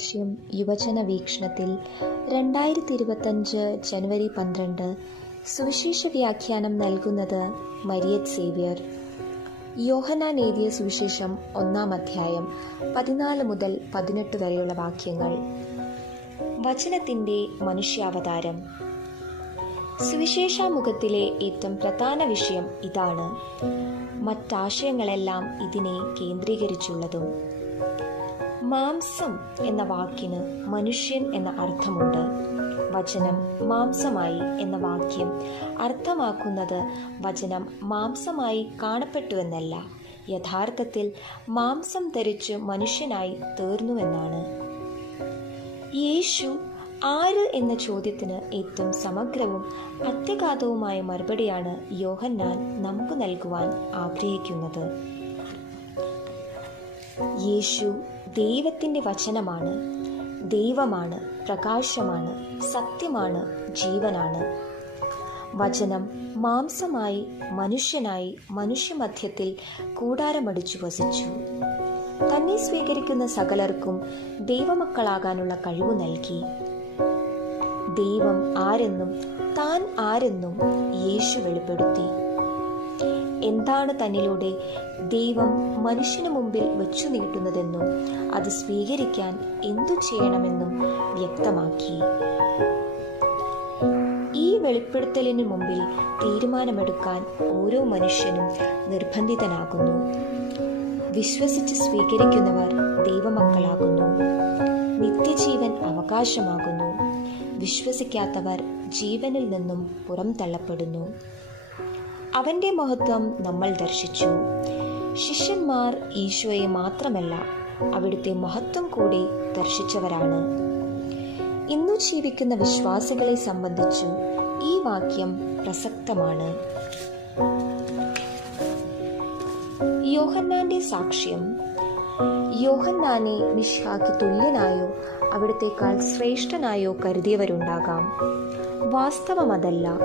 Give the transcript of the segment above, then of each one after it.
ലക്ഷ്യം യുവജന വീക്ഷണത്തിൽ രണ്ടായിരത്തി ഇരുപത്തഞ്ച് ജനുവരി പന്ത്രണ്ട് സുവിശേഷ വ്യാഖ്യാനം നൽകുന്നത് മരിയത് സേവ്യർ. യോഹനാൻ എഴുതിയ സുവിശേഷം ഒന്നാം അധ്യായം പതിനാല് മുതൽ പതിനെട്ട് വരെയുള്ള വാക്യങ്ങൾ. വചനത്തിന്റെ മനുഷ്യാവതാരം. സുവിശേഷാമുഖത്തിലെ ഏറ്റവും പ്രധാന വിഷയം ഇതാണ്. മറ്റാശയങ്ങളെല്ലാം ഇതിനെ കേന്ദ്രീകരിച്ചുള്ളതും. മാംസം എന്ന വാക്കിന് മനുഷ്യൻ എന്ന അർത്ഥമുണ്ട്. വചനം മാംസമായി എന്ന വാക്യം അർത്ഥമാക്കുന്നത് വചനം മാംസമായി കാണപ്പെട്ടുവെന്നല്ല. യഥാർത്ഥത്തിൽ മാംസം ധരിച്ച് മനുഷ്യനായി തീർന്നുവെന്നാണ്. യേശു ആര് എന്ന ചോദ്യത്തിന് ഏറ്റവും സമഗ്രവും അത്യഘാതവുമായ മറുപടിയാണ് യോഹന്നാൻ നമുക്ക് നൽകുവാൻ ആഗ്രഹിക്കുന്നത്. യേശു ദൈവത്തിന്റെ വചനമാണ് ദൈവമാണ് പ്രകാശമാണ് സത്യമാണ് ജീവനാണ്. വചനം മാംസമായി മനുഷ്യനായി മനുഷ്യമധ്യത്തിൽ കൂടാരമടിച്ചു വസിച്ചു. തന്നെ സ്വീകരിക്കുന്ന സകലർക്കും ദൈവമക്കളാകാനുള്ള കഴിവ് നൽകി. ദൈവം ആരെന്നും താൻ ആരെന്നും യേശു വെളിപ്പെടുത്തി. എന്താണ് തന്നിലൂടെ ദൈവം മനുഷ്യന് മുമ്പിൽ വെച്ചു നീട്ടുന്നതെന്നും അത് സ്വീകരിക്കാൻ എന്തു ചെയ്യണമെന്നും വ്യക്തമാക്കി. ഈ വെളിപ്പെടുത്തലിന് മുമ്പിൽ തീരുമാനമെടുക്കാൻ ഓരോ മനുഷ്യനും നിർബന്ധിതനാകുന്നു. വിശ്വസിച്ച് സ്വീകരിക്കുന്നവർ ദൈവമക്കളാകുന്നു. നിത്യജീവൻ അവകാശമാകുന്നു. വിശ്വസിക്കാത്തവർ ജീവനിൽ നിന്നും പുറംതള്ളപ്പെടുന്നു. അവന്റെ മഹത്വം നമ്മൾ ദർശിച്ചു. ശിഷ്യന്മാർ ഈശോയെ മാത്രമല്ല അവിടുത്തെ മഹത്വം കൂടി ദർശിച്ചവരാണ്. ഇന്നു ജീവിക്കുന്ന വിശ്വാസികളെ സംബന്ധിച്ചു ഈ വാക്യം പ്രസക്തമാണ്. യോഹന്നാന്റെ സാക്ഷ്യം. യോഹന്നാനെ മിഷ്ഹാക്ക് തുല്യനായോ അവിടത്തേക്കാൾ ശ്രേഷ്ഠനായോ കരുതിയവരുണ്ടാകാം. വാസ്തവം അതല്ല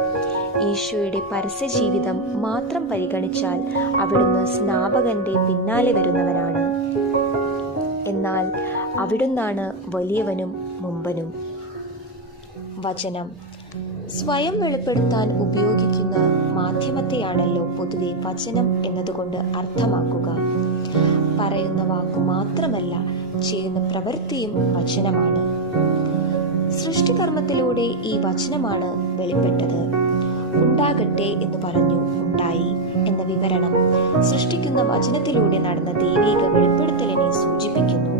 ഈശോയുടെ പരസ്യ ജീവിതം മാത്രം പരിഗണിച്ചാൽ അവിടുന്ന് സ്നാപകന്റെ പിന്നാലെ വരുന്നവനാണ്. എന്നാൽ അവിടുന്നാണ് വലിയവനും മുമ്പനും. വചനം. സ്വയം വെളിപ്പെടുത്താൻ ഉപയോഗിക്കുന്ന മാധ്യമത്തെയാണല്ലോ പൊതുവെ വചനം എന്നതുകൊണ്ട് അർത്ഥമാക്കുക. പറയുന്ന വാക്കു മാത്രമല്ല ചെയ്യുന്ന പ്രവൃത്തിയും വചനമാണ്. സൃഷ്ടികർമ്മത്തിലൂടെ ഈ വചനമാണ് വെളിപ്പെട്ടത്. ഉണ്ടാകട്ടെ എന്ന് പറഞ്ഞു ഉണ്ടായി എന്ന വിവരണം സൃഷ്ടിക്കുന്ന വചനത്തിലൂടെ നടന്ന ദൈവിക വെളിപ്പെടുത്തലിനെ സൂചിപ്പിക്കുന്നു.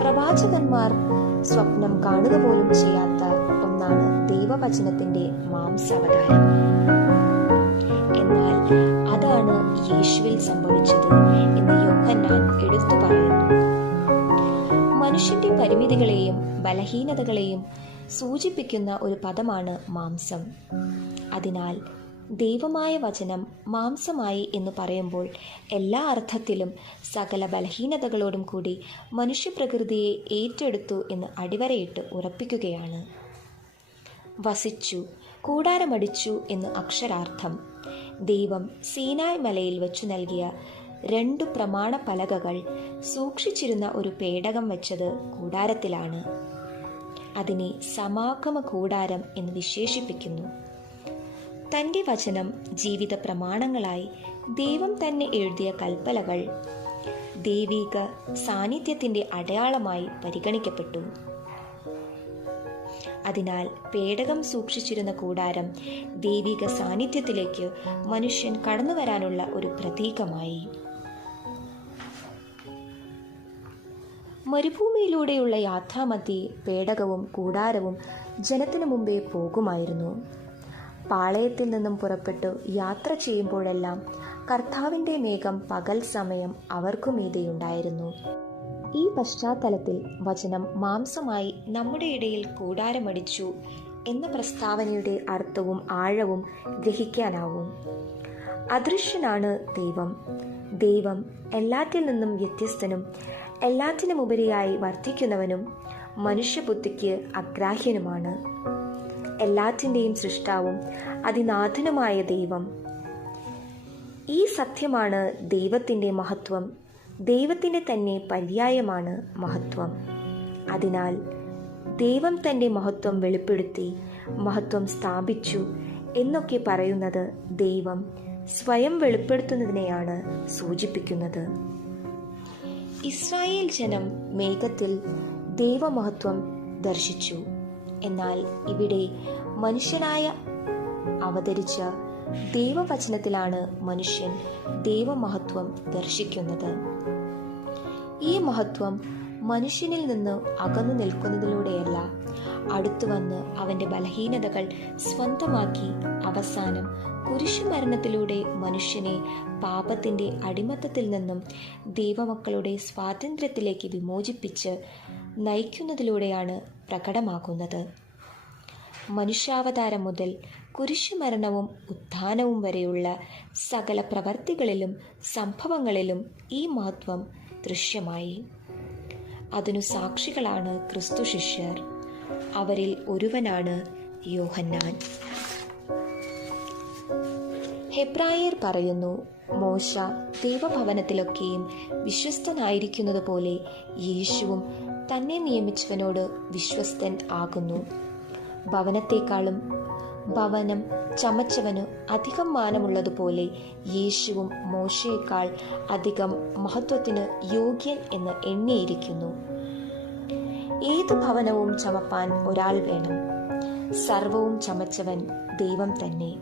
പ്രവാചകന്മാർ സ്വപ്നം കാണുക പോലും ചെയ്യാത്ത ഒന്നാണ് ദൈവവചനത്തിന്റെ മാംസാവതാരം. എന്നാൽ അതാണ് യേശുവിൽ സംഭവിച്ചത് എന്ന് യോഹന്നാൻ എടുത്തു പറയുന്നു. മനുഷ്യന്റെ പരിമിതികളെയും ബലഹീനതകളെയും സൂചിപ്പിക്കുന്ന ഒരു പദമാണ് മാംസം. അതിനാൽ ദൈവമായ വചനം മാംസമായി എന്ന് പറയുമ്പോൾ എല്ലാ അർത്ഥത്തിലും സകല ബലഹീനതകളോടും കൂടി മനുഷ്യപ്രകൃതിയെ ഏറ്റെടുത്തു എന്ന് അടിവരയിട്ട് ഉറപ്പിക്കുകയാണ്. വസിച്ചു കൂടാരമടിച്ചു എന്ന് അക്ഷരാർത്ഥം. ദൈവം സീനായ് മലയിൽ വച്ചു നൽകിയ രണ്ടു പ്രമാണ പലകകൾ സൂക്ഷിച്ചിരുന്ന ഒരു പേടകം വെച്ചത് കൂടാരത്തിലാണ്. അതിനെ സമാഗമ കൂടാരം എന്ന് വിശേഷിപ്പിക്കുന്നു. തന്റെ വചനം ജീവിത പ്രമാണങ്ങളായി ദൈവം തന്നെ എഴുതിയ കൽപ്പലകൾ ദൈവിക സാന്നിധ്യത്തിന്റെ അടയാളമായി പരിഗണിക്കപ്പെട്ടു. അതിനാൽ പേടകം സൂക്ഷിച്ചിരുന്ന കൂടാരം ദൈവിക സാന്നിധ്യത്തിലേക്ക് മനുഷ്യൻ കടന്നു വരാനുള്ള ഒരു പ്രതീകമായി. മരുഭൂമിയിലൂടെയുള്ള യാത്രാമധ്യേ പേടകവും കൂടാരവും ജനത്തിനു മുമ്പേ പോകുമായിരുന്നു. പാളയത്തിൽ നിന്നും പുറപ്പെട്ടു യാത്ര ചെയ്യുമ്പോഴെല്ലാം കർത്താവിന്റെ മേഘം പകൽ സമയം അവർക്കു മീതെയുണ്ടായിരുന്നു ഈ പശ്ചാത്തലത്തിൽ വചനം മാംസമായി നമ്മുടെ ഇടയിൽ കൂടാരമടിച്ചു എന്ന പ്രസ്താവനയുടെ അർത്ഥവും ആഴവും ഗ്രഹിക്കാനാവും. അദൃശ്യനാണ് ദൈവം. ദൈവം എല്ലാറ്റിൽ നിന്നും വ്യത്യസ്തനും എല്ലാറ്റിനുമുപരിയായി വർദ്ധിക്കുന്നവനും മനുഷ്യബുദ്ധിക്ക് അഗ്രാഹ്യനുമാണ്. എല്ലാറ്റിന്റെയും സൃഷ്ടാവും അതിനാഥനുമായ ദൈവം. ഈ സത്യമാണ് ദൈവത്തിന്റെ മഹത്വം. ദൈവത്തിന്റെ തന്നെ പര്യായമാണ് മഹത്വം. അതിനാൽ ദൈവം തന്റെ മഹത്വം വെളിപ്പെടുത്തി മഹത്വം സ്ഥാപിച്ചു എന്നൊക്കെ പറയുന്നത് ദൈവം സ്വയം വെളിപ്പെടുത്തുന്നതിനെയാണ് സൂചിപ്പിക്കുന്നത്. ഇസ്രായേൽ ജനം മേഘത്തിൽ ദൈവമഹത്വം ദർശിച്ചു. എന്നാൽ ഇവിടെ മനുഷ്യനായ അവതരിച്ച ദൈവവചനത്തിലാണ് മനുഷ്യൻ ദൈവമഹത്വം ദർശിക്കുന്നത്. ഈ മഹത്വം മനുഷ്യനിൽ നിന്ന് അകന്നു നിൽക്കുന്നതിലൂടെയല്ല അടുത്തു വന്ന് അവന്റെ ബലഹീനതകൾ സ്വന്തമാക്കി അവസാനം കുരിശുമരണത്തിലൂടെ മനുഷ്യനെ പാപത്തിന്റെ അടിമത്തത്തിൽ നിന്നും ദൈവമക്കളുടെ സ്വാതന്ത്ര്യത്തിലേക്ക് വിമോചിപ്പിച്ച് നയിക്കുന്നതിലൂടെയാണ് പ്രകടമാകുന്നത്. മനുഷ്യാവതാരം മുതൽ കുരിശുമരണവും ഉത്ഥാനവും വരെയുള്ള സകല പ്രവർത്തികളിലും സംഭവങ്ങളിലും ഈ മഹത്വം ദൃശ്യമായി. അതിനു സാക്ഷികളാണ് ക്രിസ്തു ശിഷ്യർ. അവരിൽ ഒരുവനാണ് യോഹന്നാൻ. ഹെബ്രായർ പറയുന്നു മോശ ദൈവഭവനത്തിലൊക്കെയും വിശ്വസ്തനായിരിക്കുന്നത് പോലെ യേശുവും തന്നെ നിയമിച്ചവനോട് വിശ്വസ്തൻ ആകുന്നു. ഭവനത്തെക്കാളും ഭവനം ചമച്ചവന് അധികം മാനമുള്ളതുപോലെ യേശുവും മോശയേക്കാൾ അധികം മഹത്വത്തിന് യോഗ്യൻ എന്ന് എണ്ണിയിരിക്കുന്നു. ഏതു ഭവനവും ചമപ്പാൻ ഒരാൾ വേണം. സർവവും ചമച്ചവൻ ദൈവം തന്നെ.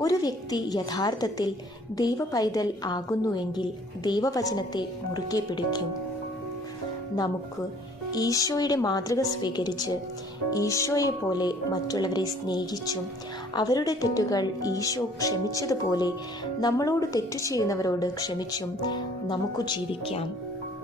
ഒരു വ്യക്തി യഥാർത്ഥത്തിൽ ദൈവ പൈതൽ ആകുന്നുവെങ്കിൽ ദൈവവചനത്തെ മുറുകെ പിടിക്കും. നമുക്ക് ഈശോയുടെ മാതൃക സ്വീകരിച്ച് ഈശോയെ പോലെ മറ്റുള്ളവരെ സ്നേഹിച്ചും അവരുടെ തെറ്റുകൾ ഈശോ ക്ഷമിച്ചതുപോലെ നമ്മളോട് തെറ്റു ചെയ്യുന്നവരോട് ക്ഷമിച്ചും നമുക്ക് ജീവിക്കാം.